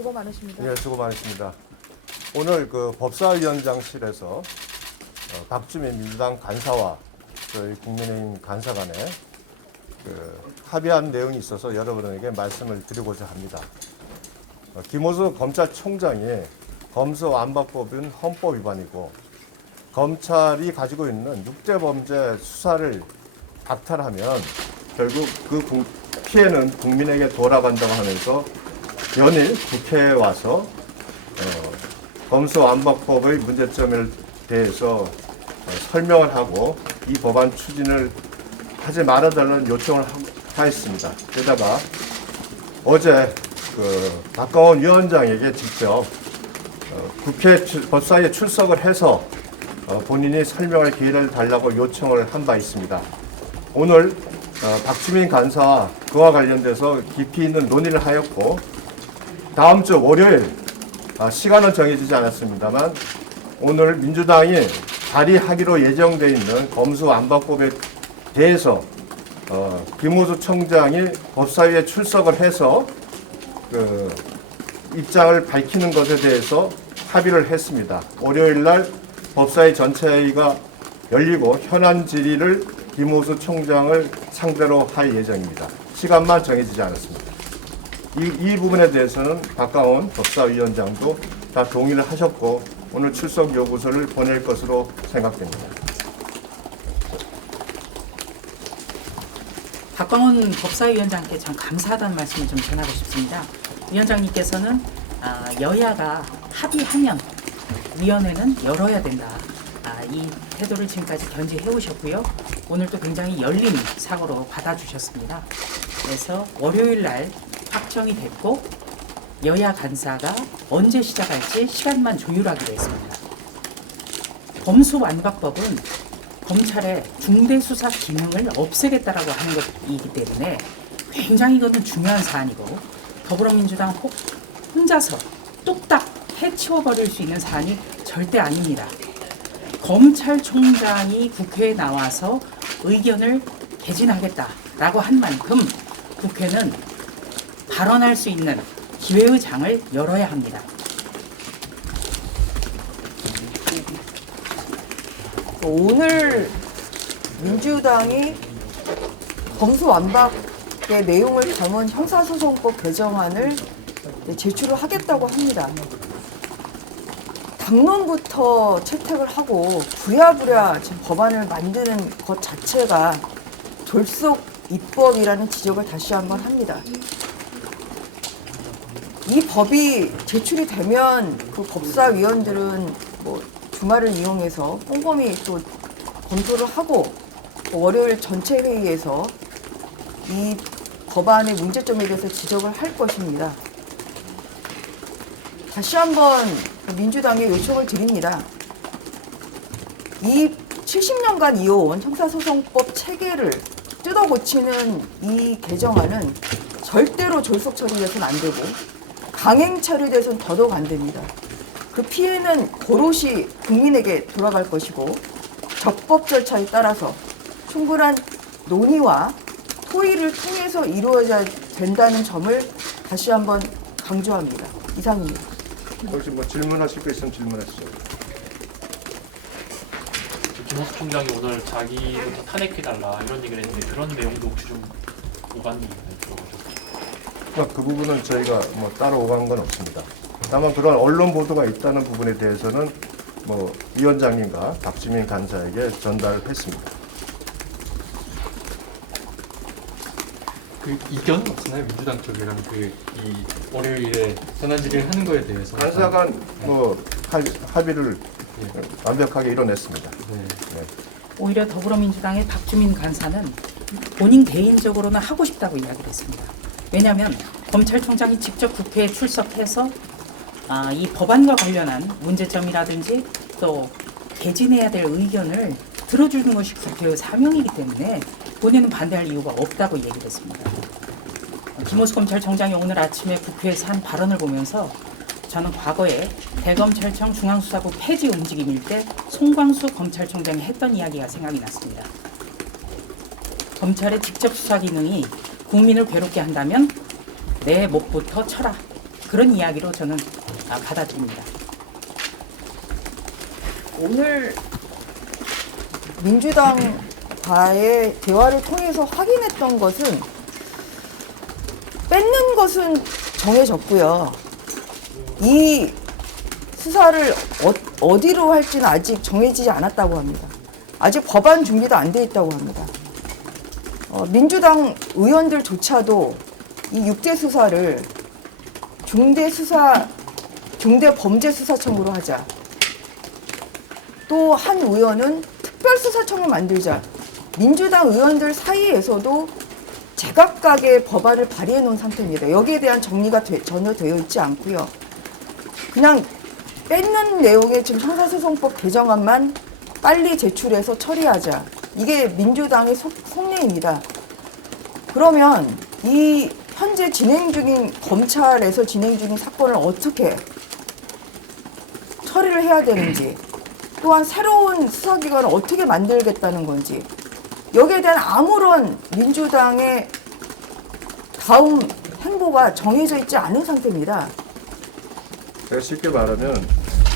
수고 많으십니다. 예, 수고 많으십니다. 오늘 그 법사위원장실에서 박주민 민주당 간사와 저희 국민의힘 간사 간에 합의한 내용이 있어서 여러분에게 말씀을 드리고자 합니다. 김호수 검찰총장이 검수완박법은 헌법 위반이고 검찰이 가지고 있는 육대범죄 수사를 박탈하면 결국 그 피해는 국민에게 돌아간다고 하면서 연일 국회에 와서 검수완박법의 문제점에 대해서 설명을 하고 이 법안 추진을 하지 말아달라는 요청을 하였습니다. 게다가 어제 박강원 위원장에게 직접 국회 법사위에 출석을 해서 본인이 설명할 기회를 달라고 요청을 한 바 있습니다. 오늘 박주민 간사와 그와 관련돼서 깊이 있는 논의를 하였고 다음 주 월요일 시간은 정해지지 않았습니다만 오늘 민주당이 발의하기로 예정되어 있는 검수완박법에 대해서 김호수 총장이 법사위에 출석을 해서 입장을 밝히는 것에 대해서 합의를 했습니다. 월요일 날 법사위 전체회의가 열리고 현안 질의를 김호수 총장을 상대로 할 예정입니다. 시간만 정해지지 않았습니다. 이 부분에 대해서는 박강원 법사위원장도 다 동의를 하셨고 오늘 출석 요구서를 보낼 것으로 생각됩니다. 박광원 법사위원장께 참 감사하다는 말씀을 좀 전하고 싶습니다. 위원장님께서는 여야가 합의하면 위원회는 열어야 된다. 이 태도를 지금까지 견지해 오셨고요. 오늘도 굉장히 열린 사고로 받아주셨습니다. 그래서 월요일 날 확정이 됐고 여야 간사가 언제 시작할지 시간만 조율하기로 했습니다. 검수완박법은 검찰의 중대수사 기능을 없애겠다라고 하는 것이기 때문에 굉장히 이것은 중요한 사안이고 더불어민주당 혼자서 뚝딱 해치워버릴 수 있는 사안이 절대 아닙니다. 검찰총장이 국회에 나와서 의견을 개진하겠다라고 한 만큼 국회는 발언할 수 있는 기회의 장을 열어야 합니다. 오늘 민주당이 검수완박의 내용을 담은 형사소송법 개정안을 제출을 하겠다고 합니다. 당론부터 채택을 하고 부랴부랴 지금 법안을 만드는 것 자체가 졸속 입법이라는 지적을 다시 한번 합니다. 이 법이 제출이 되면 그 법사위원들은 뭐 주말을 이용해서 꼼꼼히 또 검토를 하고 월요일 전체 회의에서 이 법안의 문제점에 대해서 지적을 할 것입니다. 다시 한번 민주당에 요청을 드립니다. 이 70년간 이어온 형사소송법 체계를 뜯어 고치는 이 개정안은 절대로 졸속 처리돼서는 안 되고 강행 처리돼서는 더더욱 안 됩니다. 그 피해는 고롯이 국민에게 돌아갈 것이고 적법 절차에 따라서 충분한 논의와 토의를 통해서 이루어져야 된다는 점을 다시 한번 강조합니다. 이상입니다. 혹시 뭐 질문하실 거 있으면 질문하시죠. 김호수 총장이 오늘 자기부터 탄핵해달라 이런 얘기를 했는데 그런 내용도 혹시 좀 오가는 게 있나요? 그 부분은 저희가 뭐 따로 오간 건 없습니다. 다만 그런 언론 보도가 있다는 부분에 대해서는 뭐 위원장님과 박주민 간사에게 전달을 했습니다. 그 이견 없나요? 민주당 쪽이랑 이 월요일에 현안 질의를 하는 거에 대해서 간사간 뭐 합의를 완벽하게 이뤄냈습니다. 네. 오히려 더불어민주당의 박주민 간사는 본인 개인적으로는 하고 싶다고 이야기를 했습니다. 왜냐하면 검찰총장이 직접 국회에 출석해서 이 법안과 관련한 문제점이라든지 또 개진해야 될 의견을 들어주는 것이 국회의 사명이기 때문에 본인은 반대할 이유가 없다고 얘기를 했습니다. 김호수 검찰총장이 오늘 아침에 국회에서 한 발언을 보면서 저는 과거에 대검찰청 중앙수사부 폐지 움직임일 때 송광수 검찰총장이 했던 이야기가 생각이 났습니다. 검찰의 직접 수사 기능이 국민을 괴롭게 한다면 내 목부터 쳐라. 그런 이야기로 저는 받아들입니다. 오늘 민주당과의 대화를 통해서 확인했던 것은 뺏는 것은 정해졌고요. 이 수사를 어디로 할지는 아직 정해지지 않았다고 합니다. 아직 법안 준비도 안 돼 있다고 합니다. 민주당 의원들조차도 이 6대 수사를 중대범죄수사청으로 하자. 또 한 의원은 특별수사청을 만들자. 민주당 의원들 사이에서도 제각각의 법안을 발의해 놓은 상태입니다. 여기에 대한 정리가 전혀 되어 있지 않고요. 그냥 뺏는 내용의 지금 형사소송법 개정안만 빨리 제출해서 처리하자. 이게 민주당의 속내입니다. 그러면 이 현재 검찰에서 진행 중인 사건을 어떻게 처리를 해야 되는지, 또한 새로운 수사기관을 어떻게 만들겠다는 건지, 여기에 대한 아무런 민주당의 다음 행보가 정해져 있지 않은 상태입니다. 제가 쉽게 말하면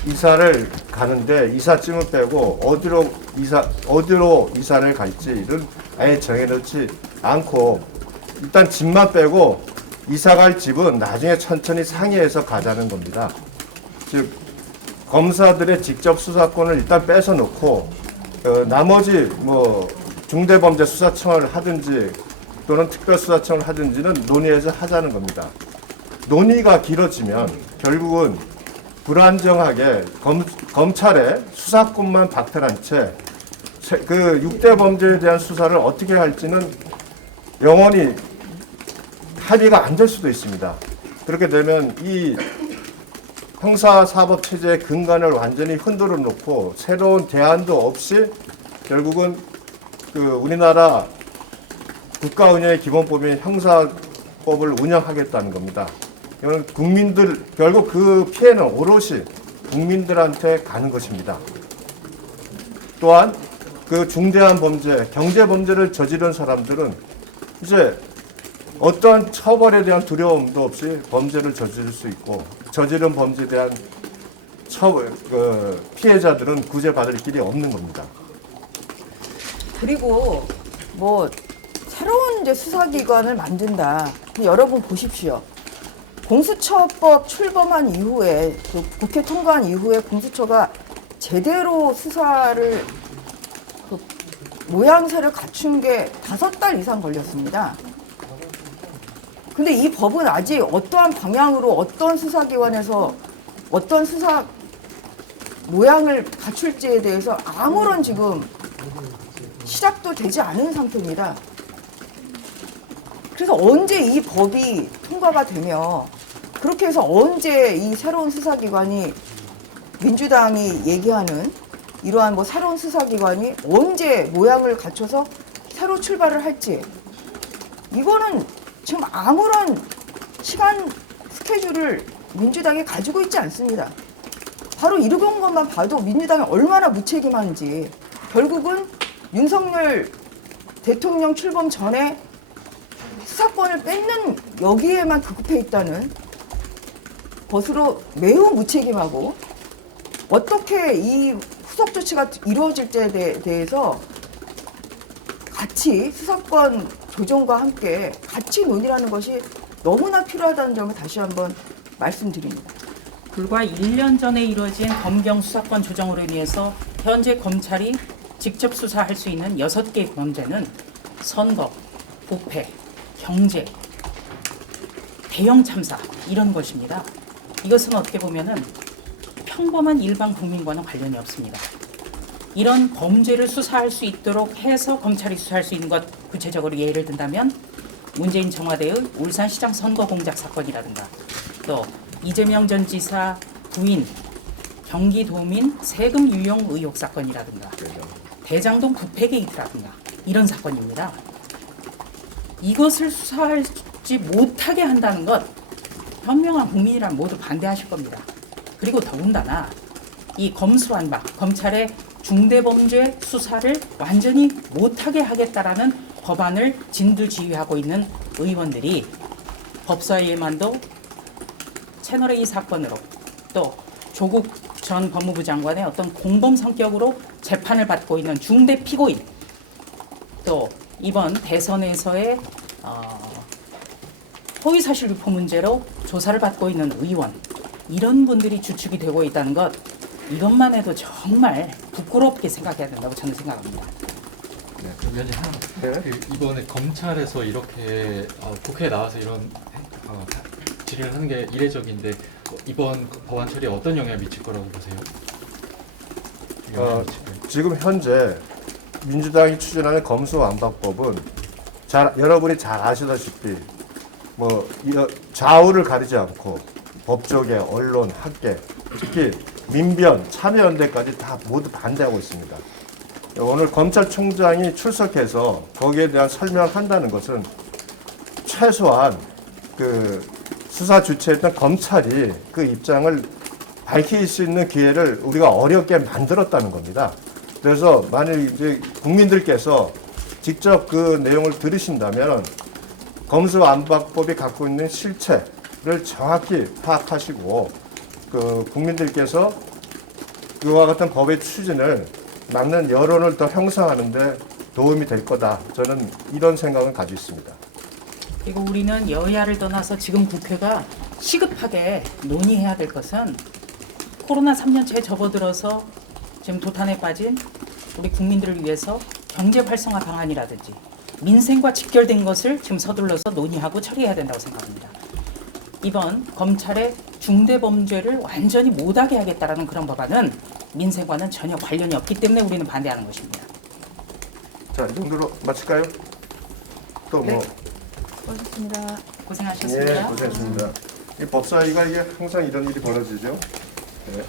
이사를 가는데 이삿짐을 빼고 어디로 이사를 갈지를 아예 정해놓지 않고 일단 짐만 빼고 이사 갈 집은 나중에 천천히 상의해서 가자는 겁니다. 즉 검사들의 직접 수사권을 일단 뺏어놓고 나머지 뭐 중대범죄수사청을 하든지 또는 특별수사청을 하든지는 논의해서 하자는 겁니다. 논의가 길어지면 결국은 불안정하게 검찰의 수사권만 박탈한 채 그 6대 범죄에 대한 수사를 어떻게 할지는 영원히 합의가 안 될 수도 있습니다. 그렇게 되면 이 형사사법 체제의 근간을 완전히 흔들어 놓고 새로운 대안도 없이 결국은 우리나라 국가운영의 기본법인 형사법을 운영하겠다는 겁니다. 이건 결국 그 피해는 오롯이 국민들한테 가는 것입니다. 또한 그 중대한 범죄, 경제 범죄를 저지른 사람들은 이제 어떠한 처벌에 대한 두려움도 없이 범죄를 저지를 수 있고 저지른 범죄에 대한 피해자들은 구제받을 길이 없는 겁니다. 그리고 뭐 새로운 이제 수사기관을 만든다. 여러분 보십시오. 공수처법 출범한 이후에 국회 통과한 이후에 공수처가 제대로 수사를 모양새를 갖춘 게 5달 이상 걸렸습니다. 근데 이 법은 아직 어떠한 방향으로 어떤 수사기관에서 어떤 수사 모양을 갖출지에 대해서 아무런 지금 시작도 되지 않은 상태입니다. 그래서 언제 이 법이 통과가 되며 그렇게 해서 언제 이 새로운 수사기관이 민주당이 얘기하는 이러한 뭐 새로운 수사기관이 언제 모양을 갖춰서 새로 출발을 할지 이거는 지금 아무런 시간 스케줄을 민주당이 가지고 있지 않습니다. 바로 이런 것만 봐도 민주당이 얼마나 무책임한지 결국은 윤석열 대통령 출범 전에 수사권을 뺏는 여기에만 급급해 있다는 것으로 매우 무책임하고 어떻게 이 후속 조치가 이루어질지에 대해서 같이 수사권 조정과 함께 같이 논의하는 것이 너무나 필요하다는 점을 다시 한번 말씀드립니다. 불과 1년 전에 이루어진 검경 수사권 조정으로 인해서 현재 검찰이 직접 수사할 수 있는 6개의 범죄는 선거, 부패, 경제, 대형 참사 이런 것입니다. 이것은 어떻게 보면은 평범한 일반 국민과는 관련이 없습니다. 이런 범죄를 수사할 수 있도록 해서 검찰이 수사할 수 있는 것 구체적으로 예를 든다면 문재인 청와대의 울산시장 선거 공작 사건이라든가 또 이재명 전 지사 부인 경기도민 세금 유용 의혹 사건이라든가 대장동 부패 게이트라든가 이런 사건입니다. 이것을 수사하지 못하게 한다는 것 현명한 국민이란 모두 반대하실 겁니다. 그리고 더군다나 이 검수완 박 검찰의 중대범죄 수사를 완전히 못하게 하겠다라는 법안을 진두지휘하고 있는 의원들이 법사위에만도 채널A 사건으로 또 조국 전 법무부 장관의 어떤 공범 성격으로 재판을 받고 있는 중대 피고인, 또 이번 대선에서의 허위사실 유포 문제로 조사를 받고 있는 의원, 이런 분들이 주축이 되고 있다는 것, 이것만 해도 정말 부끄럽게 생각해야 된다고 저는 생각합니다. 네, 그럼 위원님 하나. 네. 그 이번에 검찰에서 이렇게 국회에 나와서 이런 질의를 하는 게 이례적인데 이번 법안 처리에 어떤 영향을 미칠 거라고 보세요? 지금 현재 민주당이 추진하는 검수완박법은 여러분이 잘 아시다시피 뭐 좌우를 가리지 않고 법조계, 언론, 학계, 특히 민변, 참여연대까지 다 모두 반대하고 있습니다. 오늘 검찰총장이 출석해서 거기에 대한 설명을 한다는 것은 최소한 그 수사 주체였던 검찰이 그 입장을 밝힐 수 있는 기회를 우리가 어렵게 만들었다는 겁니다. 그래서 만약 이제 국민들께서 직접 그 내용을 들으신다면 검수완박법이 갖고 있는 실체를 정확히 파악하시고 그 국민들께서 그와 같은 법의 추진을 맞는 여론을 더 형성하는 데 도움이 될 거다. 저는 이런 생각을 가지고 있습니다. 그리고 우리는 여야를 떠나서 지금 국회가 시급하게 논의해야 될 것은 코로나 3년차에 접어들어서 지금 도탄에 빠진 우리 국민들을 위해서 경제 활성화 방안이라든지 민생과 직결된 것을 지금 서둘러서 논의하고 처리해야 된다고 생각합니다. 이번 검찰의 중대범죄를 완전히 못하게 하겠다라는 그런 법안은 민생과는 전혀 관련이 없기 때문에 우리는 반대하는 것입니다. 자, 이 정도로 마칠까요? 또 뭐? 네. 고맙습니다. 고생하셨습니다. 예, 고생했습니다. 이 법사위가 이게 항상 이런 일이 벌어지죠. 네.